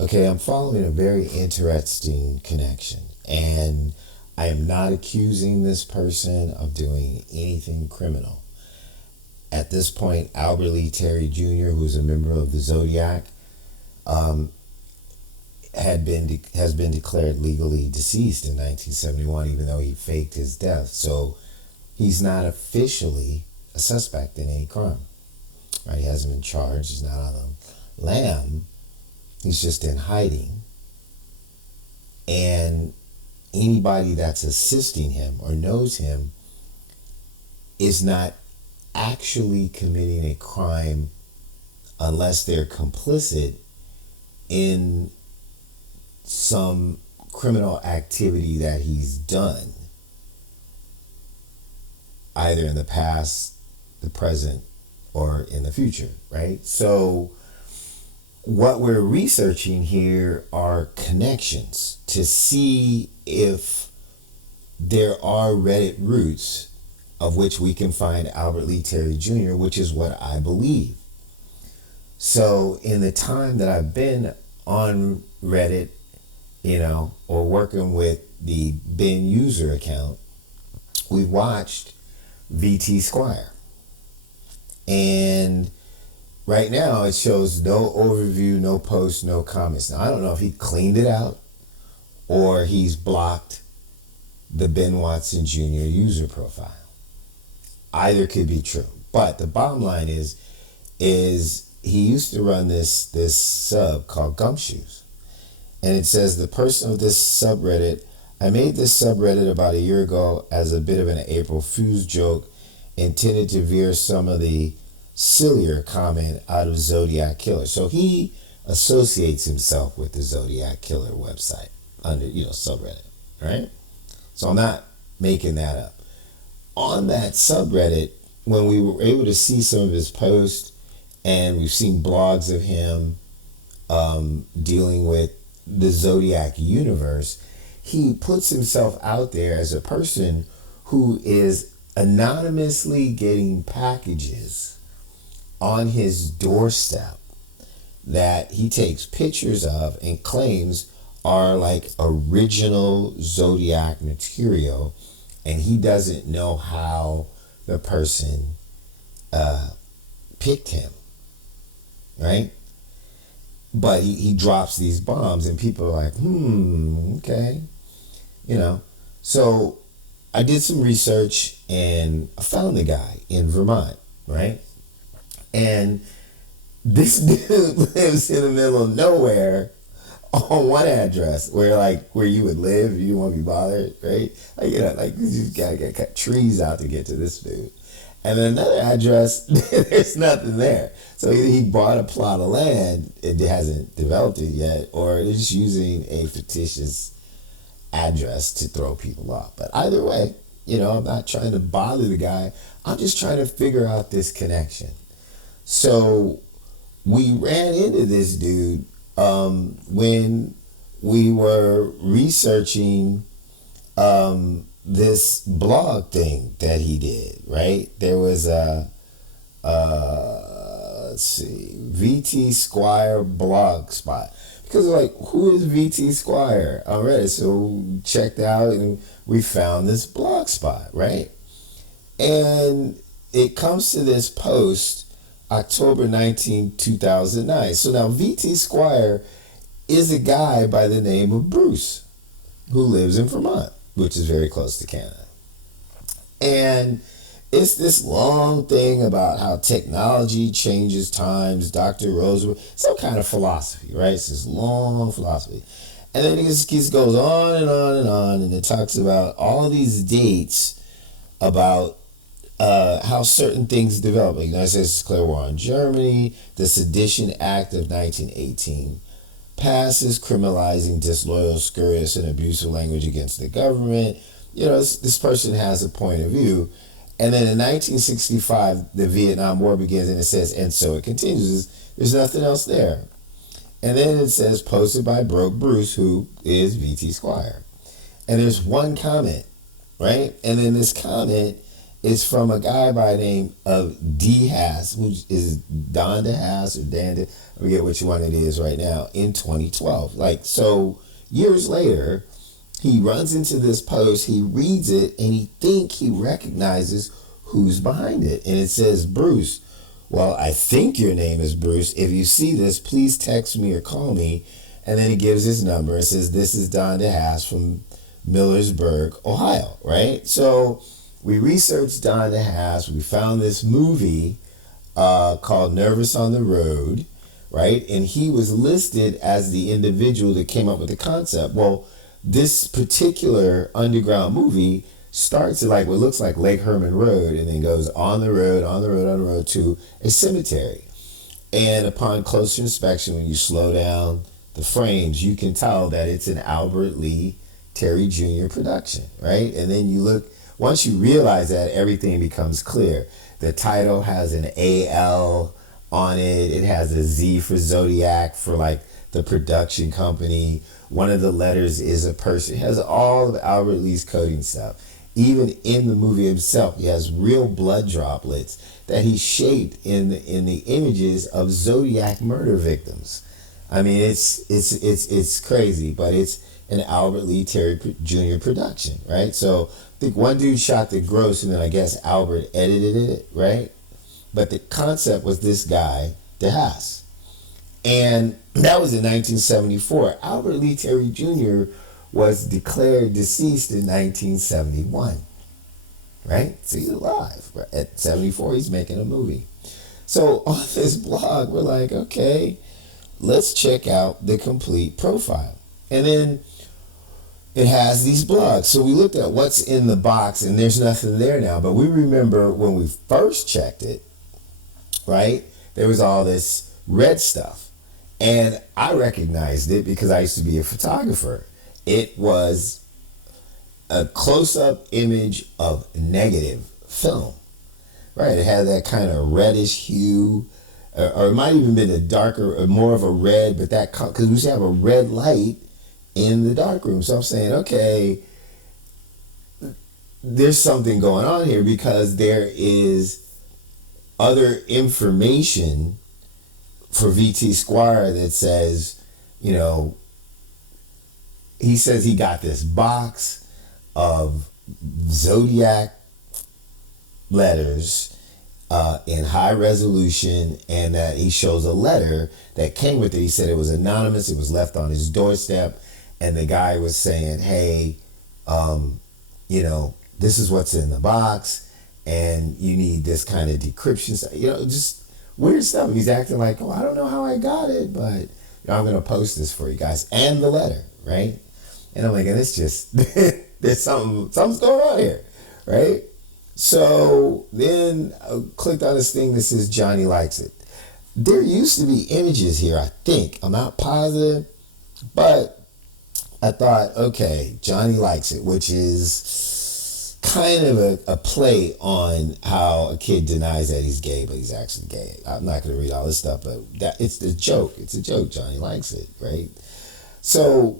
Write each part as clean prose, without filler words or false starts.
Okay, I'm following a very interesting connection, and I am not accusing this person of doing anything criminal. At this point, Albert Lee Terry Jr., who's a member of the Zodiac, um, has been declared legally deceased in 1971, even though he faked his death. So he's not officially a suspect in any crime. Right? He hasn't been charged. He's not on the lam. He's just in hiding. And anybody that's assisting him or knows him is not actually committing a crime unless they're complicit in some criminal activity that he's done, either in the past, the present, or in the future, right? So what we're researching here are connections to see if there are Reddit roots of which we can find Albert Lee Terry Jr., which is what I believe. So in the time that I've been on Reddit, or working with the Ben user account, we watched VT Squire. And right now it shows no overview, no posts, no comments. Now I don't know if he cleaned it out or he's blocked the Ben Watson Jr. user profile. Either could be true. But the bottom line is he used to run this sub called Gumshoes. And it says, the person of this subreddit, I made this subreddit about a year ago as a bit of an April Fool's joke intended to veer some of the sillier comment out of Zodiac Killer. So he associates himself with the Zodiac Killer website under, subreddit, right? So I'm not making that up. On that subreddit, when we were able to see some of his posts, and we've seen blogs of him dealing with the Zodiac universe, he puts himself out there as a person who is anonymously getting packages on his doorstep that he takes pictures of and claims are like original Zodiac material, and he doesn't know how the person picked him, right? But he drops these bombs and people are like, okay. So I did some research and I found the guy in Vermont, right? And this dude lives in the middle of nowhere on one address where you would live, you don't want to be bothered, right? You gotta cut trees out to get to this dude. And then another address, there's nothing there. So either he bought a plot of land, it hasn't developed it yet, or they're just using a fictitious address to throw people off. But either way, I'm not trying to bother the guy. I'm just trying to figure out this connection. So we ran into this dude when we were researching this blog thing that he did, right? There was let's see, VT Squire blog spot. Because who is VT Squire on Reddit? So we checked out and we found this blog spot, right? And it comes to this post, October 19, 2009. So now VT Squire is a guy by the name of Bruce who lives in Vermont, which is very close to Canada. And it's this long thing about how technology changes times, Dr. Roosevelt, some kind of philosophy, right? It's this long philosophy. And then it just goes on and on and on, and it talks about all these dates about how certain things develop. Like United States declared war on Germany, the Sedition Act of 1918 passes, criminalizing disloyal, scurrilous, and abusive language against the government. This person has a point of view. And then in 1965, the Vietnam War begins, and it says, and so it continues. There's nothing else there. And then it says, posted by Broke Bruce, who is VT Squire. And there's one comment, right? And then this comment It's from a guy by the name of D. Haas, which is Don DeHaas or Dan De, I forget which one it is right now, in 2012. Like, so years later, he runs into this post, he reads it, and he recognizes who's behind it. And it says, Bruce, well, I think your name is Bruce. If you see this, please text me or call me. And then he gives his number. It says, this is Don DeHaas from Millersburg, Ohio, right? So we researched Don DeHaas. We found this movie called Nervous on the Road, right? And he was listed as the individual that came up with the concept. Well, this particular underground movie starts at like what looks like Lake Herman Road and then goes on the road to a cemetery. And upon closer inspection, when you slow down the frames, you can tell that it's an Albert Lee Terry Jr. production, right? And then you look, once you realize that, everything becomes clear. The title has an AL on it. It has a Z for Zodiac for like the production company. One of the letters is a person. It has all of Albert Lee's coding stuff. Even in the movie himself, he has real blood droplets that he shaped in the images of Zodiac murder victims. I mean, it's crazy, but it's an Albert Lee Terry Jr. production, right? So I think one dude shot the gross, and then I guess Albert edited it, right? But the concept was this guy, DeHaas. And that was in 1974. Albert Lee Terry Jr. was declared deceased in 1971, right? So he's alive. At 74, he's making a movie. So on this blog, we're like, okay, let's check out the complete profile. And then it has these blogs. So we looked at what's in the box, and there's nothing there now. But we remember when we first checked it, right? There was all this red stuff. And I recognized it because I used to be a photographer. It was a close-up image of negative film, right? It had that kind of reddish hue, or it might even been a darker, or more of a red, but that, because we used to have a red light in the darkroom. So I'm saying, okay, there's something going on here because there is other information for VT Squire that says, you know, he says he got this box of Zodiac letters in high resolution, and that he shows a letter that came with it. He said it was anonymous. It was left on his doorstep, and the guy was saying, hey, you know, this is what's in the box, and you need this kind of decryption stuff. You know, just weird stuff. He's acting like, oh, I don't know how I got it, but you know, I'm going to post this for you guys. And the letter, right? And I'm like, and it's just, there's something's going on here, right? So then I clicked on this thing that says Johnny Likes It. There used to be images here, I think. I'm not positive, but I thought, okay, Johnny Likes It, which is kind of a play on how a kid denies that he's gay, but he's actually gay. I'm not going to read all this stuff, but it's a joke. It's a joke. Johnny likes it, right? So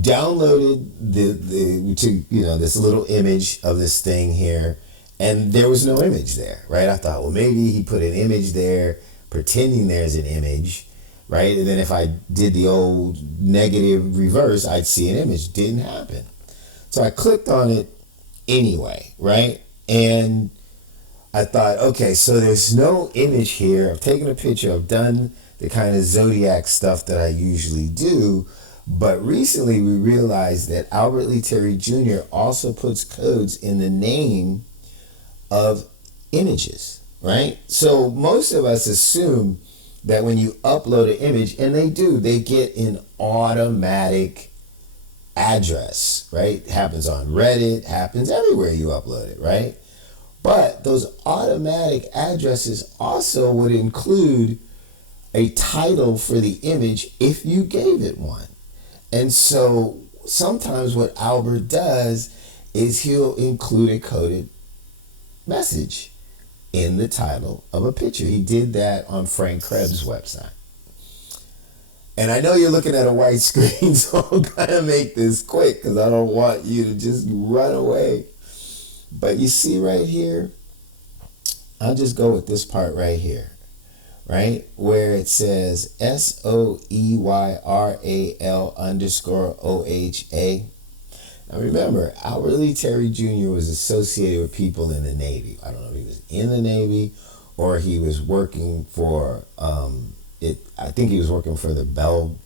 downloaded this little image of this thing here, and there was no image there, right? I thought, well, maybe he put an image there, pretending there's an image, right? And then if I did the old negative reverse, I'd see an image. Didn't happen. So I clicked on it anyway, right? And I thought, okay, so there's no image here. I've taken a picture. I've done the kind of Zodiac stuff that I usually do. But recently we realized that Albert Lee Terry Jr. also puts codes in the name of images, right? So most of us assume that when you upload an image, and they do, they get an automatic address, right? It happens on Reddit, happens everywhere you upload it, right? But those automatic addresses also would include a title for the image if you gave it one. And so sometimes what Albert does is he'll include a coded message in the title of a picture. He did that on Frank Krebs' website. And I know you're looking at a white screen, so I'm going to make this quick because I don't want you to just run away. But you see right here, I'll just go with this part right here, right? Where it says SOEYRAL underscore OHA. Now remember, Hourly Terry Jr. was associated with people in the Navy. I don't know if he was in the Navy or he was working for it. I think he was working for the Bell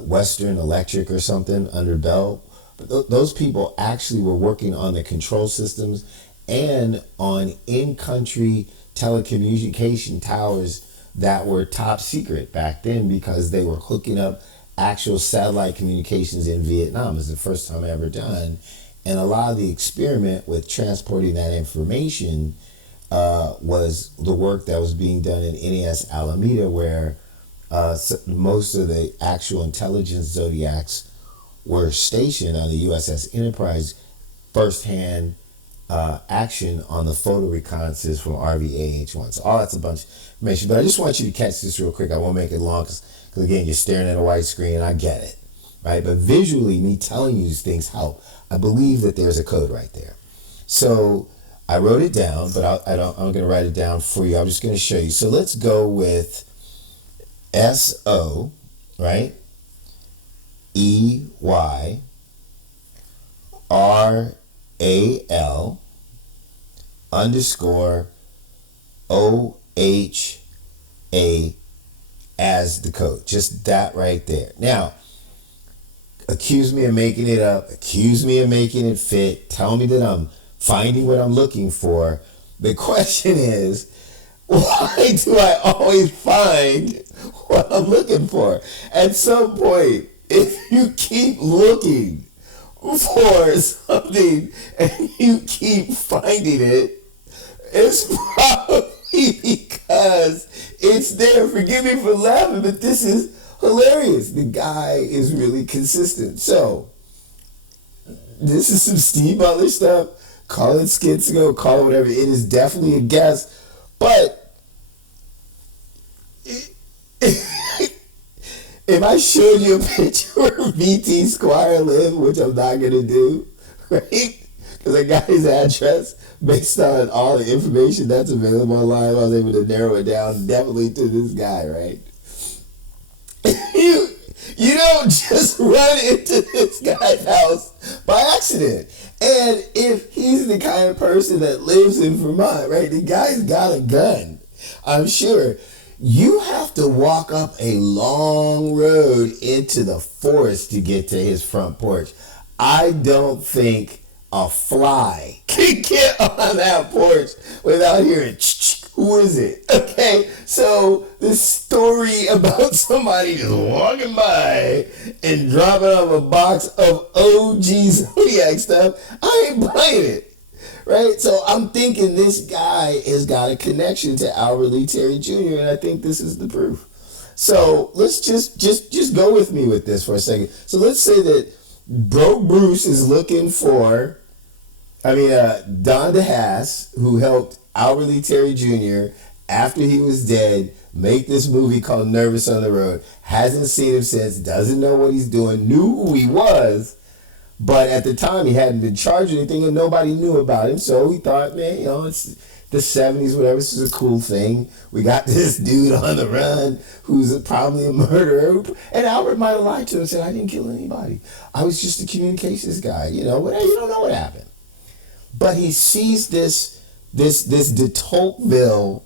Western Electric or something under Bell. But those people actually were working on the control systems and on in-country telecommunication towers that were top secret back then because they were hooking up actual satellite communications in Vietnam. It was the first time ever done. And a lot of the experiment with transporting that information was the work that was being done in NES Alameda, where most of the actual intelligence Zodiacs were stationed on the USS Enterprise, firsthand action on the photo reconnaissance from RVAH1. So all that's a bunch of information. But I just want you to catch this real quick. I won't make it long because again, you're staring at a white screen. I get it, right? But visually, me telling you these things help. I believe that there's a code right there. So I wrote it down, but I'm going to write it down for you. I'm just going to show you. So let's go with SO, right? EYRAL underscore OHA as the code. Just that right there. Now, accuse me of making it up. Accuse me of making it fit. Tell me that I'm finding what I'm looking for. The question is, why do I always find what I'm looking for? At some point, if you keep looking for something and you keep finding it, it's probably because it's there. Forgive me for laughing, but this is hilarious. The guy is really consistent. So, this is some Steve Butler stuff. Call it schizo, call it whatever. It is definitely a guess. But if I showed you a picture of VT Squire live, which I'm not going to do, right? Because I got his address based on all the information that's available online. I was able to narrow it down definitely to this guy, right? You don't just run into this guy's house by accident. And if he's the kind of person that lives in Vermont, right, the guy's got a gun, I'm sure. You have to walk up a long road into the forest to get to his front porch. I don't think a fly can get on that porch without hearing, who is it? Okay, so this story about somebody just walking by and dropping off a box of OG Zodiac stuff, I ain't buying it. Right? So I'm thinking this guy has got a connection to Hourly Terry Jr., and I think this is the proof. So let's just go with me with this for a second. So let's say that Bro Bruce is looking for, Don DeHaas, who helped Hourly Terry Jr. after he was dead make this movie called Nervous on the Road. Hasn't seen him since, doesn't know what he's doing, knew who he was, but at the time he hadn't been charged or anything and nobody knew about him. So he thought, man, it's the 70s, whatever, this is a cool thing. We got this dude on the run who's probably a murderer. And Albert might have lied to him and said, I didn't kill anybody. I was just a communications guy. Whatever, you don't know what happened. But he sees this de Tocqueville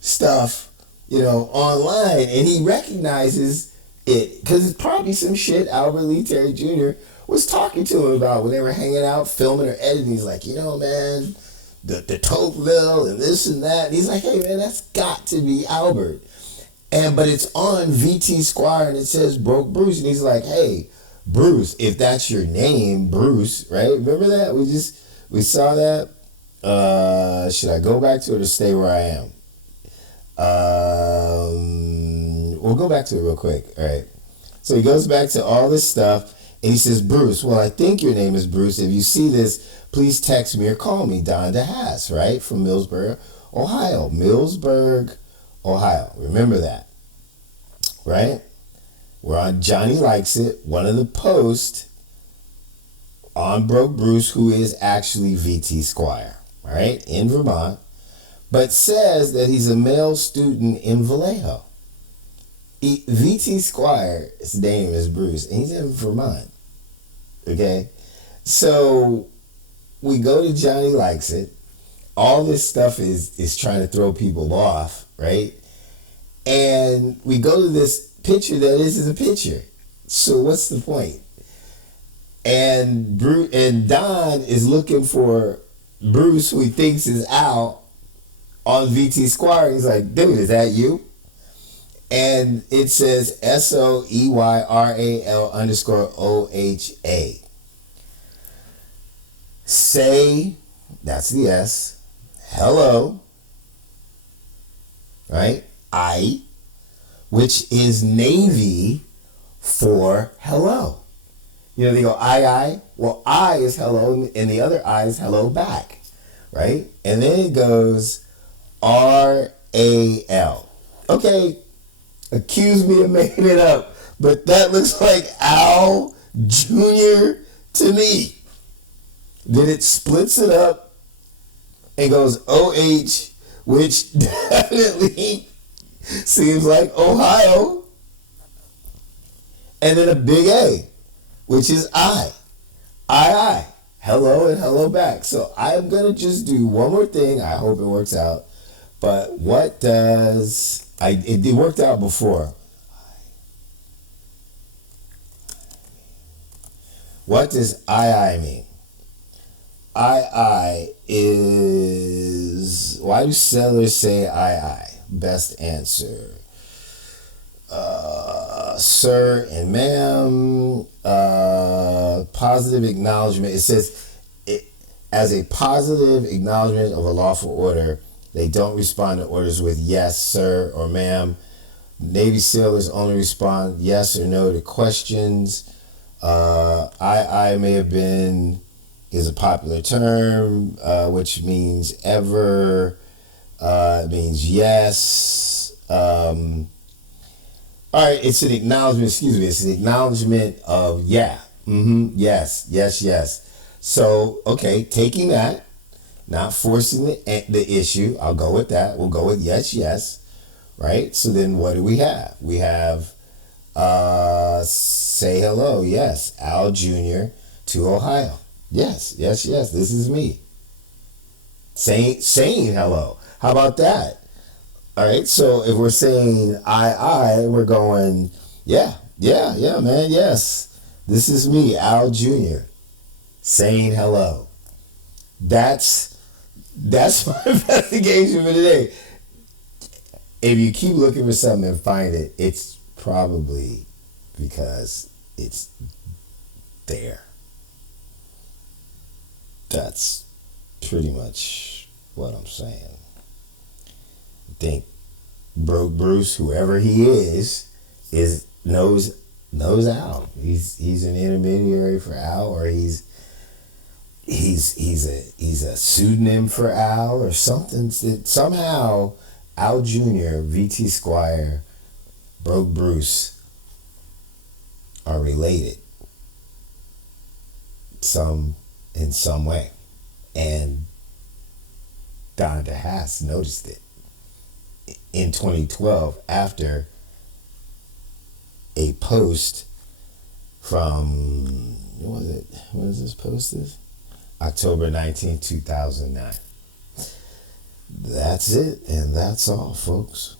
stuff, online, and he recognizes it because it's probably some shit Albert Lee Terry Jr. was talking to him about when they were hanging out, filming or editing. He's like, man, the Tocqueville and this and that. And he's like, hey, man, that's got to be Albert. But it's on VT Squire and it says Broke Bruce. And he's like, hey, Bruce, if that's your name, Bruce, right? Remember that? We saw that. Should I go back to it or stay where I am? We'll go back to it real quick. All right. So he goes back to all this stuff. And he says, Bruce, well, I think your name is Bruce. If you see this, please text me or call me, Don DeHaas, right? From Millsburg, Ohio. Millsburg, Ohio. Remember that, right? We're on Johnny Likes It. One of the posts on Broke Bruce, who is actually VT Squire, all right, in Vermont, but says that he's a male student in Vallejo. VT Squire, his name is Bruce, and he's in Vermont. Okay? So we go to Johnny Likes It. All this stuff is trying to throw people off, right? And we go to this picture that is a picture. So what's the point? And Don is looking for Bruce, who he thinks is out, on VT Squire. He's like, dude, is that you? And it says SOEYRAL_OHA. Say, that's the S, hello, right? I, which is Navy for hello. You know, they go, I. Well, I is hello, and the other I is hello back, right? And then it goes RAL. Okay, accuse me of making it up, but that looks like Al Jr. to me. Then it splits it up and goes OH, which definitely seems like Ohio. And then a big A, which is I. Hello and hello back. So I'm going to just do one more thing. I hope it works out. But what does... It worked out before. What does I mean? I is... Why do sellers say I? Best answer. Sir and ma'am. Positive acknowledgement. It says, as a positive acknowledgement of a lawful order, they don't respond to orders with yes, sir, or ma'am. Navy sailors only respond yes or no to questions. I may have been is a popular term, which means ever. It means yes. All right, it's an acknowledgement, it's an acknowledgement of yeah. Yes. So, okay, taking that, not forcing the issue, I'll go with that. We'll go with yes, right? So then what do we have? We have say hello, yes, Al Jr. to Ohio. Yes, this is me. Saying hello. How about that? All right, so if we're saying I, we're going, yeah, man, yes. This is me, Al Jr., saying hello. That's my investigation for today. If you keep looking for something and find it, it's probably because it's there. That's pretty much what I'm saying. I think Broke Bruce, whoever he is knows Al. He's an intermediary for Al, or he's a pseudonym for Al or something. Somehow Al Jr., VT Squire, Broke Bruce are related in some way. And Don DeHaas noticed it in 2012 after a post from, what is this post? October 19th, 2009. That's it, and that's all, folks.